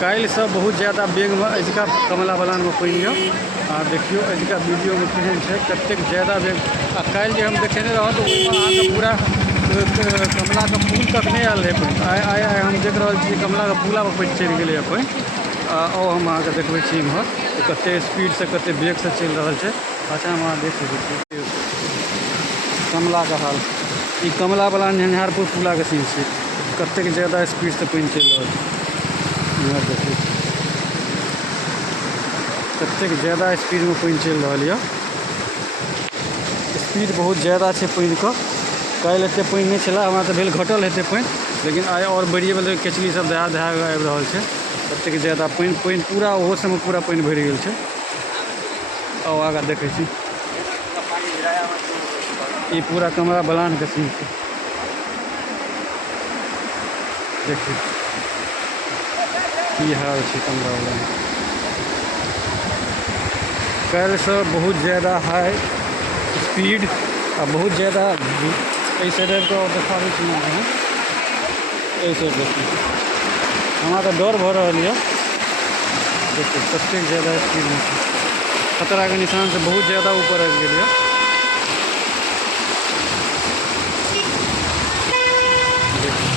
काल्हि से बहुत ज़्यादा बेग में अजुका कमला बलान में पानि यऽ आ देखियो अजुका वीडियो में केहन छै, कतेक ज़्यादा बेग। आ काल्हि जे हम देखेने रहौं तो ओहिमे अहाँके पूरा कमला के फूल तक नहीं आयल रहे पानि। आइ हम देख रहल छी कमला के फूला पर पानि चढ़ि गेलै पानि। और हम अहाँके देखबै छी इम्हर कते स्पीड से कते बेग से चलि रहल छै। अच्छा हम अहाँ देख सकै छी कमला का हाल। ई कमला बलान झंझारपुर पुला के सीन छै, कतेक ज़्यादा स्पीड से पानि चलि रहल छै। इम्हर देखिए कतेक ज़्यादा स्पीड में पानि चलि रहल यऽ। स्पीड बहुत ज़्यादा छै पानि के। काल्हि एते पानि नहीं छला, हमरा तऽ भेल घटल हेतै पानि, लेकिन आइ और बढ़िए गेलै। केचली सब दहा दहा के आबि रहल छै, कतेक ज़्यादा पानि पूरा ओहो सबमे पूरा पानि भरि गेल छै। और आगाँ देखै छी ई पूरा कमला बलान के सीन छै। देखिए की हाल छै कमला बलान। काल्हि से बहुत ज़्यादा हाई स्पीड आ बहुत ज़्यादा ऐसे साइड के देखाबै छी अहाँ। एहि साइड देखिए हमरा तऽ डर भऽ रहल यऽ। देखिए कतेक ज़्यादा स्पीड में छै, खतरा के निशान से बहुत ज़्यादा ऊपर आबि गेल यऽ। देखिए